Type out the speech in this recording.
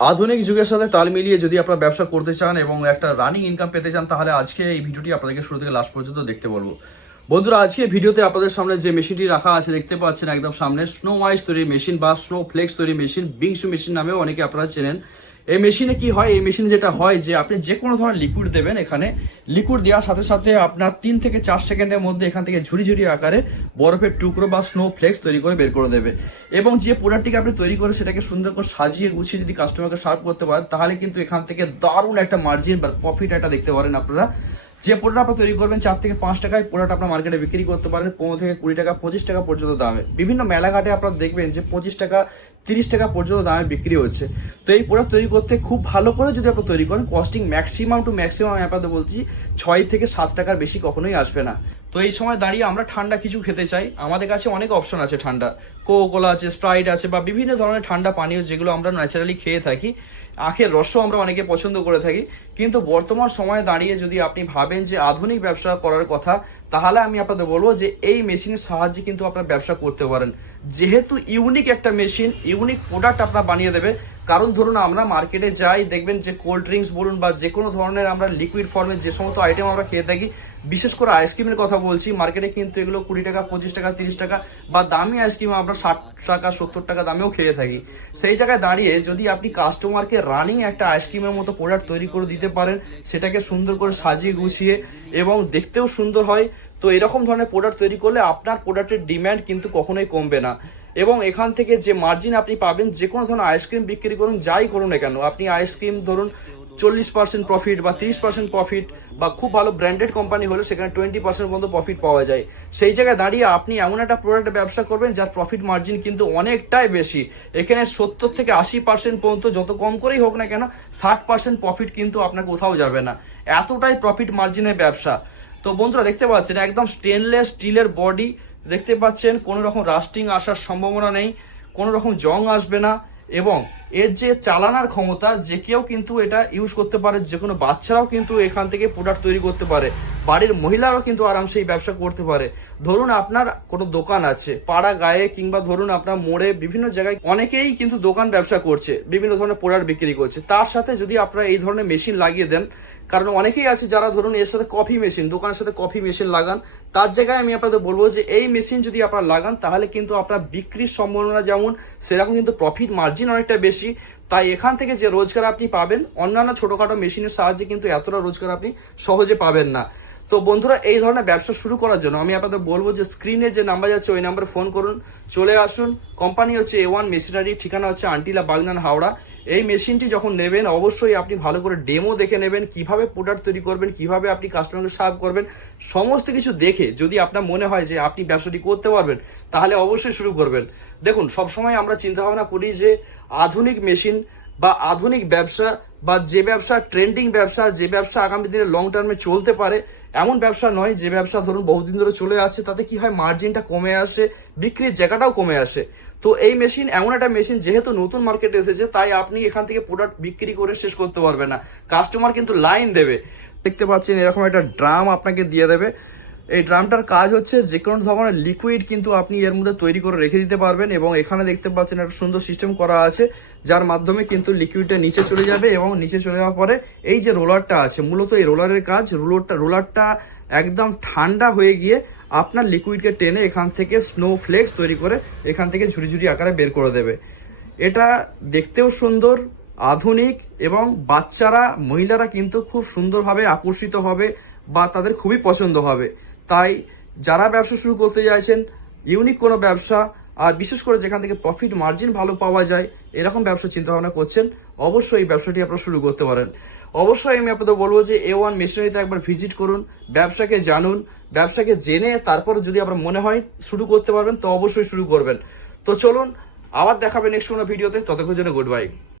আধুনিক যুগের সাথে তাল মিলিয়ে যদি আপনারা ব্যবসা করতে চান এবং একটা রানিং ইনকাম পেতে চান, তাহলে আজকে এই ভিডিওটি আপনাদেরকে শুরু থেকে লাস্ট পর্যন্ত দেখতে বলবো। বন্ধুরা, আজকে ভিডিওতে আপনাদের সামনে যে মেশিনটি রাখা আছে দেখতে পাচ্ছেন একদম সামনে, স্নো ওয়াইস তৈরি মেশিন বা স্নো ফ্লেক্স তৈরি মেশিন, বিংশু মেশিন নামেও অনেকে আপনারা চেনেন। এই মেশিনে কি হয়, এই মেশিনে যেটা হয় যে আপনি যে কোনো ধরনের লিকুইড দেবেন, এখানে লিকুইড দেওয়ার সাথে সাথে আপনার 3 থেকে 4 সেকেন্ডের মধ্যে এখান থেকে ঝুড়ি ঝুড়ি আকারে বরফের টুকরো বা স্নো ফ্লেক্স তৈরি করে বের করে দেবে। এবং যে প্রোডাক্টটিকে আপনি তৈরি করে সেটাকে সুন্দর করে সাজিয়ে গুছিয়ে যদি কাস্টমারকে সার্ভ করতে পারেন, তাহলে কিন্তু এখান থেকে দারুণ একটা মার্জিন বা প্রফিট একটা দেখতে পারেন আপনারা। যে প্রোডাক্ট আপনি তৈরি করবেন 4 থেকে 5 টাকায় প্রোডাক্ট আপনার মার্কেটে বিক্রি করতে পারেন 15 থেকে 20 টাকা 25 টাকা পর্যন্ত দামে। বিভিন্ন মেলাঘাটে আপনারা দেখবেন যে 25 টাকা 30 টাকা পর্যন্ত দামে বিক্রি হচ্ছে। তো এই প্রোডাক্ট তৈরি করতে খুব ভালো করে যদি আপনি তৈরি করেন, কস্টিং ম্যাক্সিমাম টু ম্যাক্সিমাম আপনাদের বলছি 6 থেকে 7 টাকার বেশি কখনোই আসবে না। তো এই সময় দাঁড়িয়ে আমরা ঠান্ডা কিছু খেতে চাই, আমাদের কাছে অনেক অপশন আছে। ঠান্ডা কোকা-কোলা আছে, স্প্রাইট আছে, বা বিভিন্ন ধরনের ঠান্ডা পানীয় যেগুলো আমরা ন্যাচারালি খেয়ে থাকি। আখের রসও আমরা অনেকে পছন্দ করে থাকি। কিন্তু বর্তমান সময়ে দাঁড়িয়ে যদি আপনি ভাবেন যে আধুনিক ব্যবসা করার কথা, তাহলে আমি আপনাদের বলবো যে এই মেশিনের সাহায্যে কিন্তু আপনারা ব্যবসা করতে পারেন। যেহেতু ইউনিক একটা মেশিন, ইউনিক প্রোডাক্ট আপনার বানিয়ে দেবে। কারণ ধরুন আমরা মার্কেটে যাই, দেখবেন যে কোল্ড ড্রিঙ্কস বলুন বা যে কোনো ধরনের আমরা লিকুইড ফর্মে যে সমস্ত আইটেম আমরা খেয়ে থাকি, বিশেষ করে আইসক্রিমের কথা বলছি, মার্কেটে কিন্তু এগুলো 20 টাকা 25 টাকা 30 টাকা বা দামি আইসক্রিম আমরা 60 টাকা 70 টাকা দামেও খেয়ে থাকি। সেই জায়গায় দাঁড়িয়ে যদি আপনি কাস্টমারকে রানিং একটা আইসক্রিমের মতো প্রোডাক্ট তৈরি করে দিতে পারেন, সেটাকে সুন্দর করে সাজিয়ে গুছিয়ে এবং দেখতেও সুন্দর হয়, তো এরকম ধরনের প্রোডাক্ট তৈরি করলে আপনার প্রোডাক্টের ডিম্যান্ড কিন্তু কখনোই কমবে না। এবং এখান থেকে যে মার্জিন আপনি পাবেন, যে কোনো ধরনের আইসক্রিম বিক্রি করুন, যাই করুন না কেন, আপনি আইসক্রিম ধরুন 40% প্রফিট বা 30% প্রফিট, বা খুব ভালো ব্র্যান্ডেড কোম্পানি হলে সেখানে 20% পর্যন্ত প্রফিট পাওয়া যায়। সেই জায়গায় দাঁড়িয়ে আপনি এমন একটা প্রোডাক্টের ব্যবসা করবেন যার প্রফিট মার্জিন কিন্তু অনেকটাই বেশি। এখানে 70 থেকে 80% পর্যন্ত, যত কম করেই হোক না কেন, 60% প্রফিট কিন্তু আপনার কোথাও যাবে না। এতটাই প্রফিট মার্জিনের ব্যবসা। তো বন্ধুরা দেখতে পাচ্ছেন একদম স্টেনলেস স্টিলের বডি, দেখতে পাচ্ছেন কোনো রকম রাস্টিং আসার সম্ভাবনা নেই, কোনো রকম জং আসবে না। এবং এর যে চালানোর ক্ষমতা, যে কেউ কিন্তু এটা ইউজ করতে পারে, যে কোনো বাচ্চারাও কিন্তু এখান থেকে প্রোডাক্ট তৈরি করতে পারে, বাড়ির মহিলারাও কিন্তু আরামসে এই ব্যবসা করতে পারে। ধরুন আপনার কোনো দোকান আছে পাড়া গায়ে, কিংবা ধরুন আপনার মোড়ে, বিভিন্ন জায়গায় অনেকেই কিন্তু দোকান ব্যবসা করছে, বিভিন্ন ধরনের প্রোডাক্ট বিক্রি করছে। তার সাথে যদি আপনারা এই ধরনের মেশিন লাগিয়ে দেন, কারণ অনেকেই আছে যারা ধরুন এর সাথে কফি মেশিন, দোকানের সাথে কফি মেশিন লাগান, তার জায়গায় আমি আপনাদের বলবো যে এই মেশিন যদি আপনারা লাগান, তাহলে কিন্তু আপনার বিক্রির সম্ভাবনা যেমন, সেরকম কিন্তু প্রফিট মার্জিন অনেকটা বেশি। তাই এখান থেকে যে রোজগার আপনি পাবেন, অন্যান্য ছোটখাটো মেশিনের সাহায্যে কিন্তু এতটা রোজগার আপনি সহজে পাবেন না। তো বন্ধুরা, এই ধরনের ব্যবসা শুরু করার জন্য আমি আপনাদের বলবো যে স্ক্রিনে যে নাম্বার যাচ্ছে ওই নাম্বারে ফোন করুন, চলে আসুন। কোম্পানি হচ্ছে A1 মেশিনারি, ঠিকানা হচ্ছে আন্টিলা বাগনান, হাওড়া। এই মেশিনটি যখন নেবেন, অবশ্যই আপনি ভালো করে ডেমো দেখে নেবেন, কিভাবে প্রোডাক্ট তৈরি করবেন, কিভাবে আপনি কাস্টমারকে সার্ভ করবেন, সমস্ত কিছু দেখে যদি আপনার মনে হয় যে আপনি ব্যবসাটি করতে পারবেন, তাহলে অবশ্যই শুরু করবেন। দেখুন, সবসময় আমরা চিন্তা ভাবনা করি যে আধুনিক মেশিন বা আধুনিক ব্যবসা, বা যে ব্যবসা ট্রেন্ডিং ব্যবসা, যে ব্যবসা আগামী দিনে লং টার্মে চলতে পারে, এমন ব্যবসা নয় যে ব্যবসা ধরুন বহুদিন ধরে চলে আসছে, তাতে কি হয় মার্জিনটা কমে আসে, বিক্রির জায়গাটাও কমে আসে। তো এই মেশিন এমন একটা মেশিন, যেহেতু নতুন মার্কেটে এসেছে, তাই আপনি এখান থেকে প্রোডাক্ট বিক্রি করে শেষ করতে পারবেন না, কাস্টমার কিন্তু লাইন দেবে। দেখতে পাচ্ছেন এরকম একটা ড্রাম আপনাকে দিয়ে দেবে। এই ড্রামটার কাজ হচ্ছে যে কোনো ধরনের লিকুইড কিন্তু আপনি এর মধ্যে তৈরি করে রেখে দিতে পারবেন। এবং এখানে দেখতে পাচ্ছেন একটা সুন্দর সিস্টেম করা আছে, যার মাধ্যমে কিন্তু লিকুইডটা নিচে চলে যাবে, এবং নিচে চলে যাওয়ার পরে এই যে রোলারটা আছে, মূলত এই রোলারের কাজ, রোলারটা একদম ঠান্ডা হয়ে গিয়ে আপনার লিকুইডকে টেনে এখান থেকে স্নো ফ্লেক্স তৈরি করে এখান থেকে ঝুড়ি ঝুড়ি আকারে বের করে দেবে। এটা দেখতেও সুন্দর, আধুনিক, এবং বাচ্চারা মহিলারা কিন্তু খুব সুন্দরভাবে আকর্ষিত হবে বা তাদের খুবই পছন্দ হবে। তাই যারা ব্যবসা শুরু করতে চাইছেন, ইউনিক কোনো ব্যবসা, আর বিশেষ করে যেখান থেকে প্রফিট মার্জিন ভালো পাওয়া যায়, এরকম ব্যবসা চিন্তা ভাবনা করছেন, অবশ্যই এই ব্যবসাটি আপনারা শুরু করতে পারেন। অবশ্যই আমি আপনাদের বলবো যে A1 মেশিনারিতে একবার ভিজিট করুন, ব্যবসাকে জানুন, ব্যবসাকে জেনে তারপর যদি আপনার মনে হয় শুরু করতে পারবেন, তো অবশ্যই শুরু করবেন। তো চলুন, আবার দেখাবে নেক্সট কোনো ভিডিওতে, ততক্ষণ জন্য গুড বাই।